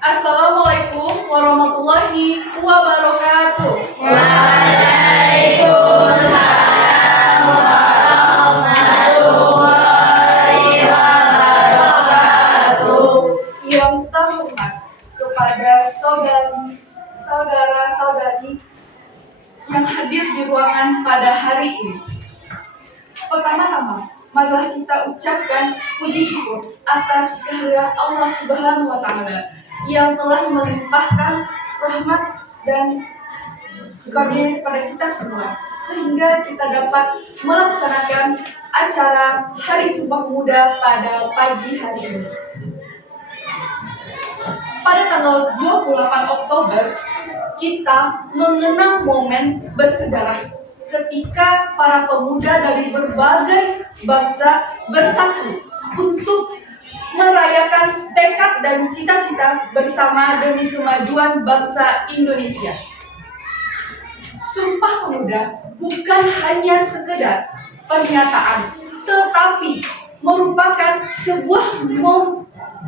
Assalamualaikum warahmatullahi wabarakatuh. Waalaikumsalam warahmatullahi wabarakatuh. Yang terhormat kepada saudara-saudari yang hadir di ruangan pada hari ini. Pertama-tama, marilah kita ucapkan puji syukur atas kehadiran Allah Subhanahu wa Ta'ala yang telah melimpahkan rahmat dan karunia kepada kita semua, sehingga kita dapat melaksanakan acara Hari Sumpah Pemuda pada pagi hari ini. Pada tanggal 28 Oktober, kita mengenang momen bersejarah ketika para pemuda dari berbagai bangsa bersatu untuk merayakan tekad dan cita-cita bersama demi kemajuan bangsa Indonesia. Sumpah Pemuda bukan hanya sekedar pernyataan, tetapi merupakan sebuah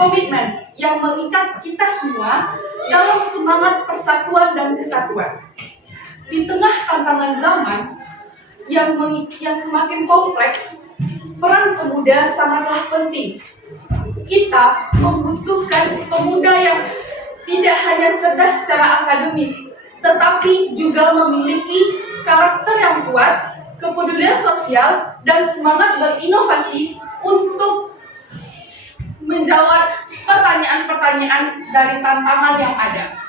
komitmen yang mengikat kita semua dalam semangat persatuan dan kesatuan. Di tengah tantangan zaman yang semakin kompleks, peran pemuda sangatlah penting. Kita membutuhkan pemuda yang tidak hanya cerdas secara akademis, tetapi juga memiliki karakter yang kuat, kepedulian sosial, dan semangat berinovasi untuk menjawab pertanyaan-pertanyaan dari tantangan yang ada.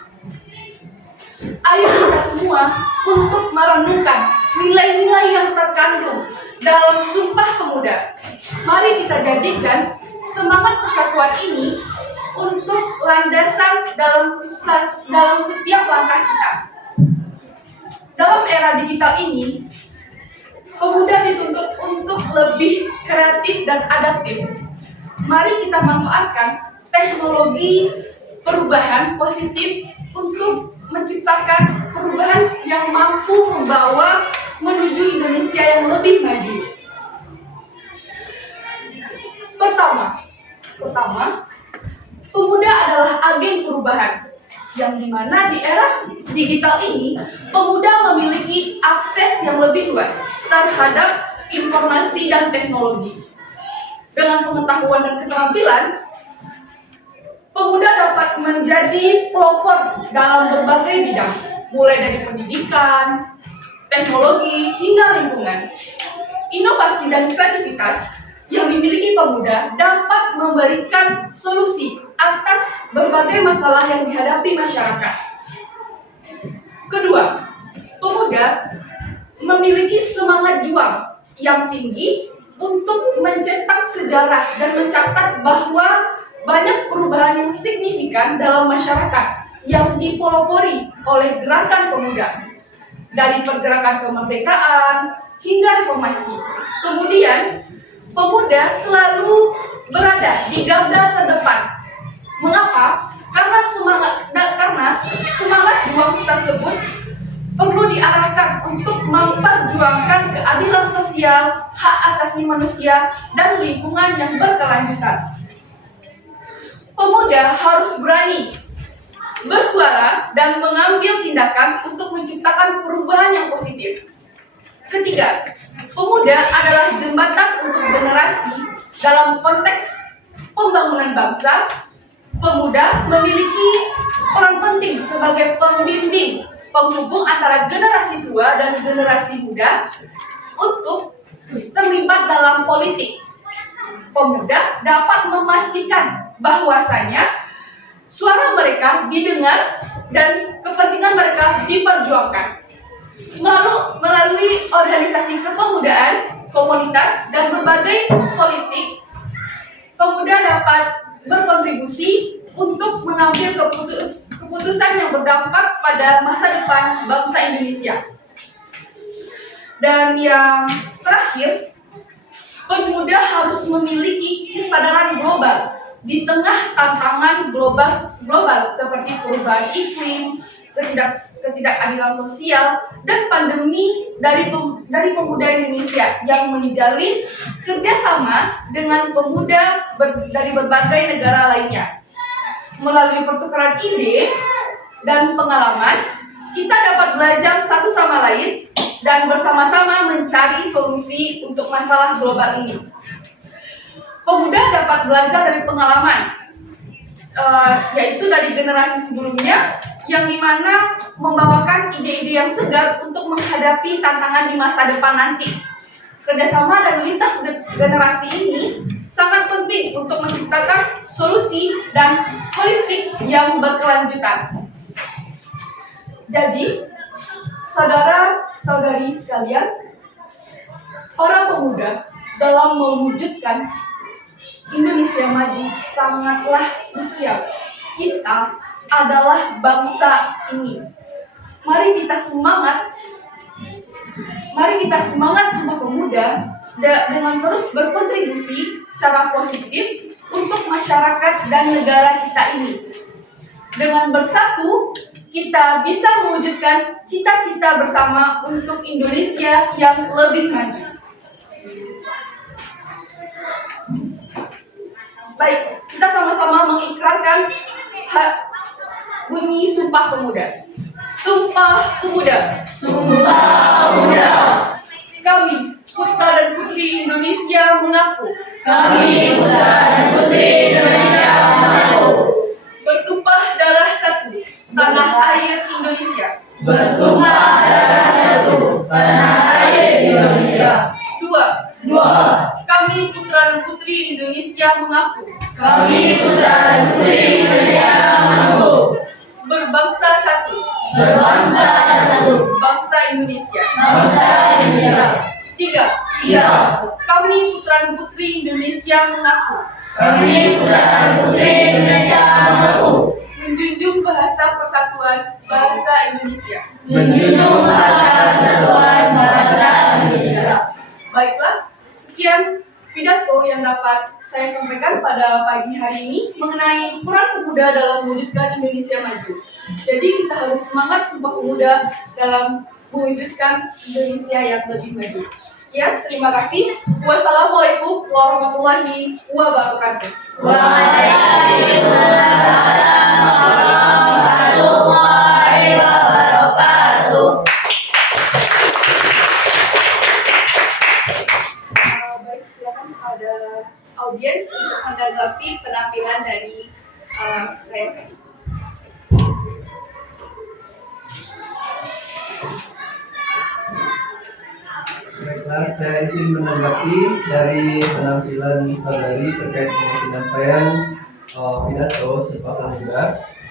Ayo kita semua untuk merenungkan nilai-nilai yang terkandung dalam Sumpah Pemuda. Mari kita jadikan semangat persatuan ini untuk landasan dalam setiap langkah kita. Dalam era digital ini, pemuda dituntut untuk lebih kreatif dan adaptif. Mari kita manfaatkan teknologi perubahan positif untuk menciptakan perubahan yang mampu membawa menuju Indonesia yang lebih maju. Pertama, pemuda adalah agen perubahan, yang dimana di era digital ini, pemuda memiliki akses yang lebih luas terhadap informasi dan teknologi. Dengan pengetahuan dan keterampilan, pemuda dapat menjadi pelopor dalam berbagai bidang, mulai dari pendidikan, teknologi, hingga lingkungan. Inovasi dan kreativitas yang dimiliki pemuda dapat memberikan solusi atas berbagai masalah yang dihadapi masyarakat. Kedua, pemuda memiliki semangat juang yang tinggi untuk mencetak sejarah dan mencatat bahwa banyak perubahan yang signifikan dalam masyarakat yang dipelopori oleh gerakan pemuda, dari pergerakan kemerdekaan hingga reformasi. Kemudian, pemuda selalu berada di garda terdepan. Mengapa? Karena semangat juang tersebut perlu diarahkan untuk memperjuangkan keadilan sosial, hak asasi manusia, dan lingkungan yang berkelanjutan. Pemuda harus berani bersuara dan mengambil tindakan untuk menciptakan perubahan yang positif. Ketiga, pemuda adalah jembatan untuk generasi dalam konteks pembangunan bangsa. Pemuda memiliki peran penting sebagai pembimbing, penghubung antara generasi tua dan generasi muda untuk terlibat dalam politik. Pemuda dapat memastikan bahwasanya suara mereka didengar dan kepentingan mereka diperjuangkan. Melalui organisasi kepemudaan, komunitas, dan berbagai politik, pemuda dapat berkontribusi untuk mengambil keputusan yang berdampak pada masa depan bangsa Indonesia. Dan yang terakhir, pemuda harus memiliki kesadaran global di tengah tantangan global seperti perubahan iklim, ketidakadilan sosial, dan pandemi dari pemuda Indonesia yang menjalin kerjasama dengan pemuda dari berbagai negara lainnya. Melalui pertukaran ide dan pengalaman, kita dapat belajar satu sama lain dan bersama-sama mencari solusi untuk masalah global ini. Pemuda dapat belajar dari pengalaman, yaitu dari generasi sebelumnya, yang dimana membawakan ide-ide yang segar untuk menghadapi tantangan di masa depan nanti. Kerjasama dan lintas generasi ini sangat penting untuk menciptakan solusi dan holistik yang berkelanjutan. Jadi, saudara-saudari sekalian, para pemuda dalam mewujudkan Indonesia maju sangatlah krusial. Kita adalah bangsa ini. Mari kita semangat Sumpah Pemuda dengan terus berkontribusi secara positif untuk masyarakat dan negara kita ini. Dengan bersatu, kita bisa mewujudkan cita-cita bersama untuk Indonesia yang lebih maju. Baik, kita sama-sama mengikrarkan bunyi Sumpah Pemuda. Sumpah Pemuda. Sumpah Pemuda. Kami, putra dan putri Indonesia mengaku. Kami, putra dan putri Indonesia mengaku. Bertumpah darah satu, tanah air Indonesia. Bertumpah darah satu, tanah air Indonesia. Dua, kami putra dan putri Indonesia mengaku. Kami, putra dan putri Indonesia mengaku. Berbangsa satu, Berbangsa satu, bangsa Indonesia. bangsa Indonesia. Tiga, kami putra dan putri Indonesia mengaku. Kami, putra dan putri Indonesia mengaku. Menjunjung bahasa persatuan bahasa Indonesia. Menjunjung bahasa persatuan bahasa Indonesia. Baiklah, sekian pidato yang dapat saya sampaikan pada pagi hari ini mengenai peran pemuda dalam mewujudkan Indonesia maju. Jadi kita harus semangat Sumpah Pemuda dalam mewujudkan Indonesia yang lebih maju. Sekian, terima kasih. Wassalamualaikum warahmatullahi wabarakatuh. Waalaikumsalam warahmatullahi wabarakatuh. Baik, silakan kepada audiens untuk menanggapi penampilan dari saya tadi. Baiklah, saya izin menanggapi dari penampilan saudari terkait dengan penyampaian pidato Sumpah Pemuda.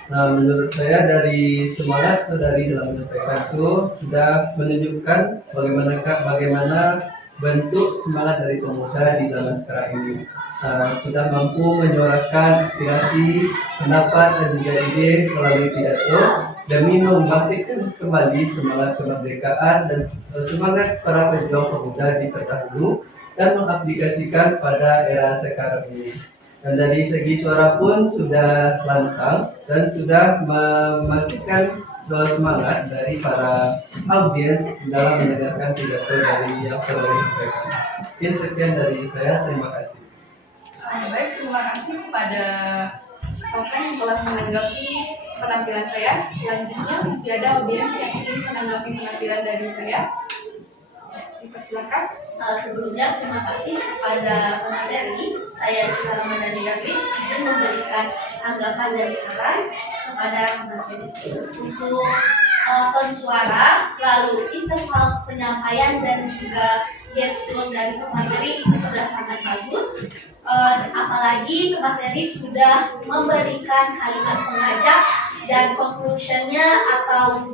Nah, menurut saya dari semangat saudari dalam menyampaikan itu sudah menunjukkan bagaimana bentuk semangat dari pemuda di zaman sekarang ini. Sudah mampu menyuarakan aspirasi, pendapat dan juga ide melalui pidato demi membangkitkan kembali semangat kemerdekaan dan semangat para pejuang pemuda di terdahulu dan mengaplikasikan pada era sekarang ini. Dan dari segi suara pun sudah lantang dan sudah membangkitkan semangat dari para audiens dalam mendengarkan pidato dari yang telah disampaikan. Mungkin sekian dari saya, terima kasih. Baik, terima kasih kepada rekan yang telah menanggapi penampilan saya. Selanjutnya masih ada audiens yang ingin menanggapi penampilan dari saya. Dipersilakan. Sebelumnya terima kasih kepada pemateri. Saya secara Madani Davis izin memberikan tanggapan dan saran kepada pemateri untuk ton suara, lalu interval penyampaian dan juga gestur dari pemateri itu sudah sangat bagus. Apalagi pemateri sudah memberikan kalimat pengajak dan conclusionnya atau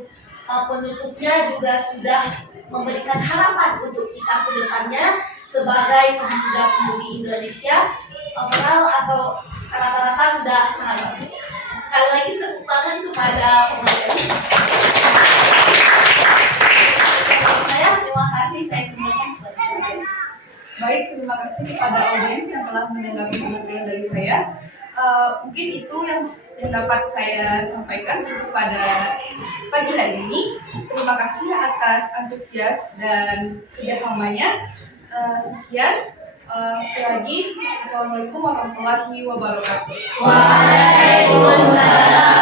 penutupnya juga sudah memberikan harapan untuk kita ke depannya sebagai pemuda-pemudi Indonesia. Overall atau rata-rata sudah sangat bagus. Sekali lagi tepuk tangan kepada pemateri. Saya terima kasih, saya kembalikan kepada pemateri. Baik, terima kasih kepada audiens yang telah menanggapi penampilan dari saya. Mungkin itu yang dapat saya sampaikan kepada pagi hari ini. Terima kasih atas antusias dan kerjasamanya. Sekian, Sekali lagi, Assalamualaikum warahmatullahi wabarakatuh. Waalaikumsalam